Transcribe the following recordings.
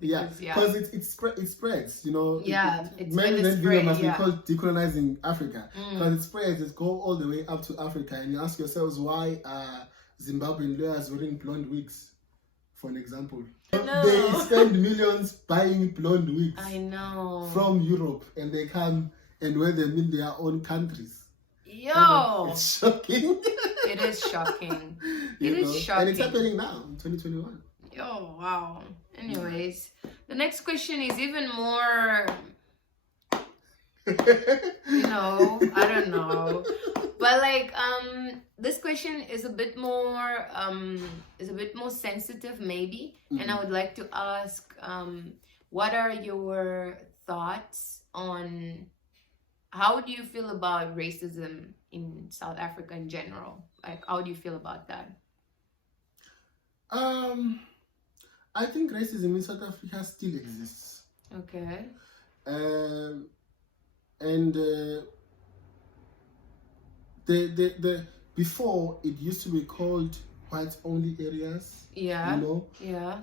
Yeah, because it spreads, you know. Yeah, it's many the video must be yeah. called decolonizing Africa, because it spreads. It go all the way up to Africa, and you ask yourselves why Zimbabwean lawyers wearing blonde wigs, for an example. They spend millions buying blonde wigs. I know. From Europe, and they come and wear them in their own countries. Yo, it's shocking. It is shocking. It is shocking. And it's happening now in 2021. Yo, wow. Anyways, the next question is even more, you know, I don't know. But like, this question is a bit more sensitive maybe. And I would like to ask, what are your thoughts on how do you feel about racism in South Africa in general? Like, how do you feel about that? I think racism in South Africa still exists. Okay. And the before it used to be called whites only areas. Yeah. You know. Yeah.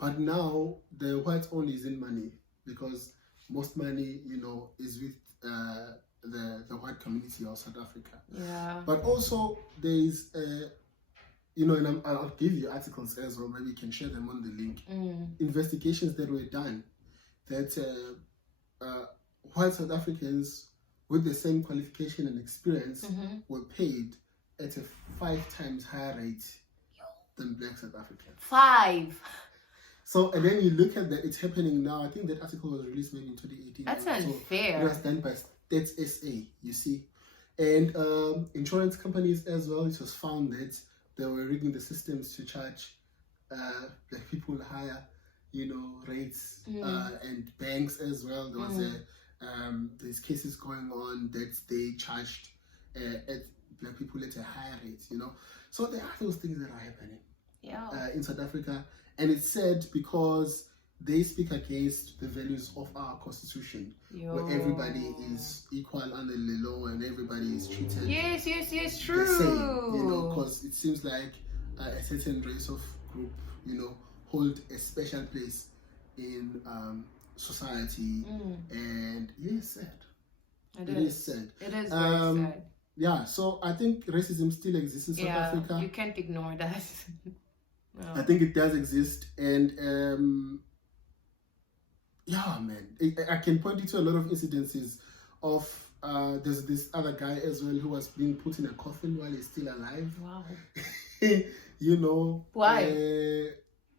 But now the whites only is in money, because most money, you know, is with the white community of South Africa. Yeah. But also there is you know, and I'll give you articles as well, maybe you can share them on the link. Investigations that were done that white South Africans with the same qualification and experience were paid at a 5 times higher rate than black South Africans. 5. So, and then you look at that, it's happening now. I think that article was released maybe in 2018. That's unfair. So it was done by Stats SA, you see. And insurance companies as well, it was found that they were rigging the systems to charge black people higher, you know, rates. And banks as well. There was there's cases going on that they charged at black people at a higher rate, you know. So there are those things that are happening in South Africa. And it's sad because they speak against the values of our constitution, where everybody is equal under the law and everybody is treated. Yes, true. The same, you know, because it seems like a certain race of group, you know, hold a special place in society, and it is sad. It is sad. It is very sad. Yeah, so I think racism still exists in South Africa. You can't ignore that. No. I think it does exist, and yeah, man, I can point you to a lot of incidences of there's this other guy as well who was being put in a coffin while he's still alive. Wow. You know, why?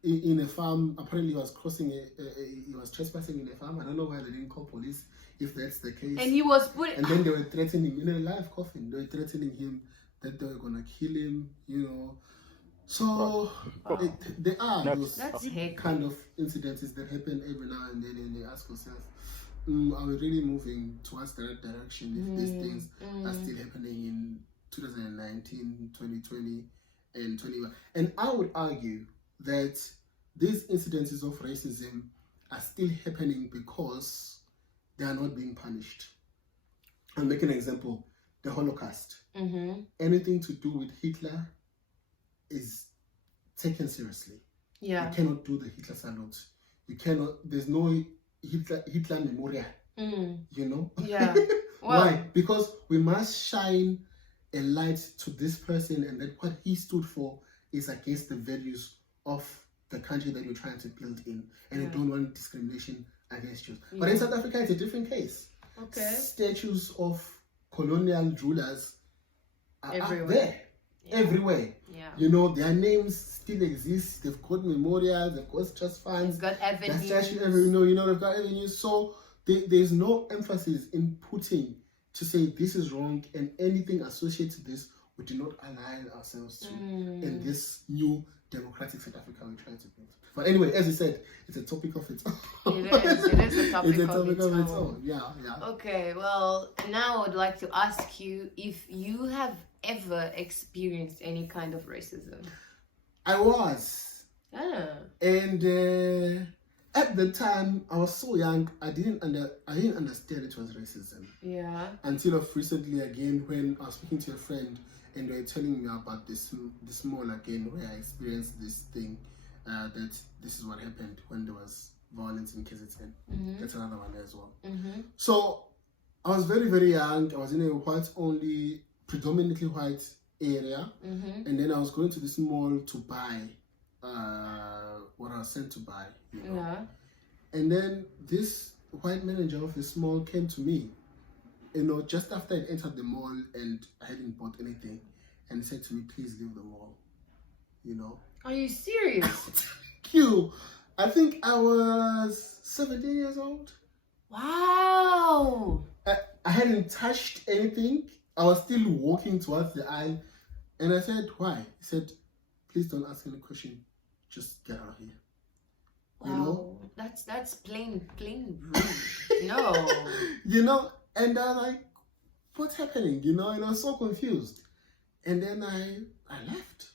In a farm, apparently he was he was trespassing in a farm. I don't know why they didn't call police if that's the case. And he was put. And then they were threatening him in a live coffin. They were threatening him that they were gonna kill him. You know. So there are those kind of incidences that happen every now and then, and they ask yourself, are we really moving towards the right direction if these things are still happening in 2019, 2020, and 21? And I would argue that these incidences of racism are still happening because they are not being punished. I'll make an example. The Holocaust. Anything to do with Hitler is taken seriously. Yeah. You cannot do the Hitler salute. You cannot, there's no Hitler memorial. You know? Yeah. Well, why? Because we must shine a light to this person, and that what he stood for is against the values of the country that we're trying to build in. And I don't want discrimination against Jews. But in South Africa, it's a different case. Okay. Statues of colonial rulers are everywhere. Up there. Everywhere. Yeah. You know, their names still exist. They've got memorials, they've got trust funds. They've got avenues. You know, they've got avenues. So there's no emphasis in putting to say this is wrong, and anything associated to this we do not align ourselves to in this new democratic South Africa we're trying to build. But anyway, as you said, it's a topic of its own. It is a topic, of its own. Yeah. Okay, well, now I would like to ask you if you have ever experienced any kind of racism. I was. Ah. And at the time I was so young, I didn't understand it was racism. Yeah. Until of recently again, when I was speaking to a friend and they were telling me about this mall again where I experienced this thing. that this is what happened when there was violence in KZN. That's another one as well. So I was very, very young. I was in a predominantly white area. And then I was going to this mall to buy what I was sent to buy. You know? Yeah. And then this white manager of this mall came to me, you know, just after I entered the mall and I hadn't bought anything. And he said to me, please leave the mall. You know. Are you serious? Thank you. I think I was 17 years old. Wow. I hadn't touched anything. I was still walking towards the aisle. And I said, why? He said, please don't ask any question. Just get out of here. Wow. You know? That's plain rude. No. You know, and I was like, what's happening? You know, and I was so confused. And then I left.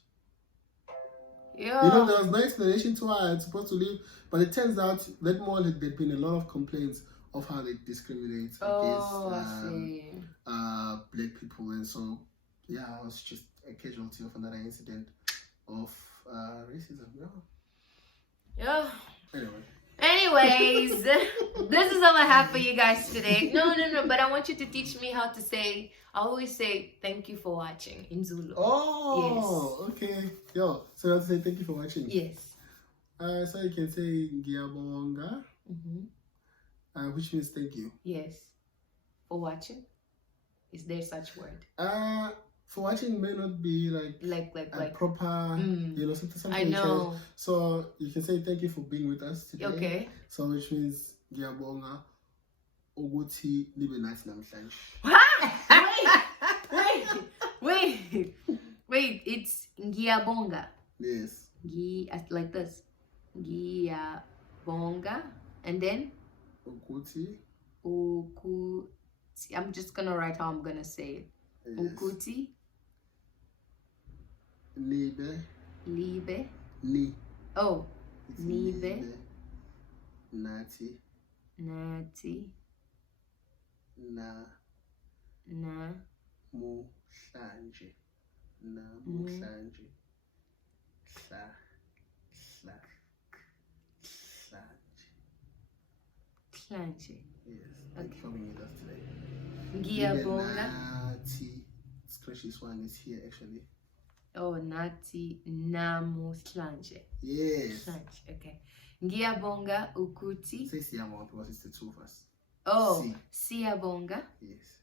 Yeah. You know, there was no explanation to why I was supposed to leave. But it turns out that mall there'd been a lot of complaints of how they discriminate against black people. And so, yeah, I was just a casualty of another incident of racism. Yeah. Anyways, this is all I have for you guys today. No, but I want you to teach me how to say, I always say thank you for watching in Zulu. Oh, yes. Okay. Yo, so I'll say thank you for watching. Yes. So you can say ngiyabonga, which means thank you. Yes. For watching? Is there such word? For watching may not be like proper, you know, something. I know. So you can say thank you for being with us today. Okay. So which means ngiyabonga ukuthi nibe nathi namhlanje. Wait, it's ngiyabonga. Yes. Like this. Ngiyabonga. And then? Ukuthi. I'm just gonna write how I'm gonna say it. Yes. Ukuthi. Liebe. Ni. Oh. Liebe. Nathi. Na. Muhlanje. Hlanje. Yes. Thank you for being with us today. Ngiyabonga. Nathi. This one is here actually. Oh, Nathi namuhlanje. Yes. Hlanje. Okay. Ngiyabonga ukuthi. Say siyabonga because it's the two of us. Oh, siyabonga. Yes.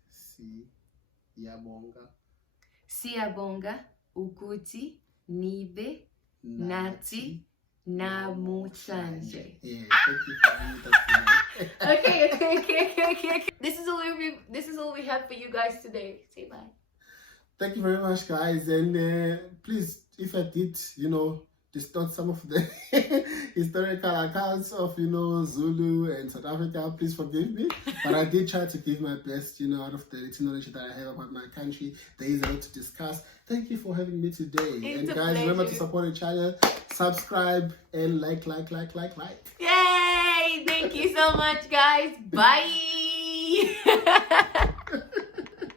Siyabonga. Siyabonga ukuthi nibe nathi namuhlanje. Yeah, thank you for being with us today. Okay. This is all we have for you guys today. Say bye. Thank you very much, guys, and please, if I did, you know, distort some of the historical accounts of, you know, Zulu and South Africa, please forgive me. But I did try to give my best, you know, out of the little knowledge that I have about my country. There is a lot to discuss. Thank you for having me today. It's and guys, pleasure. remember to support the channel, subscribe, and like. Yay! Thank you so much, guys. Bye.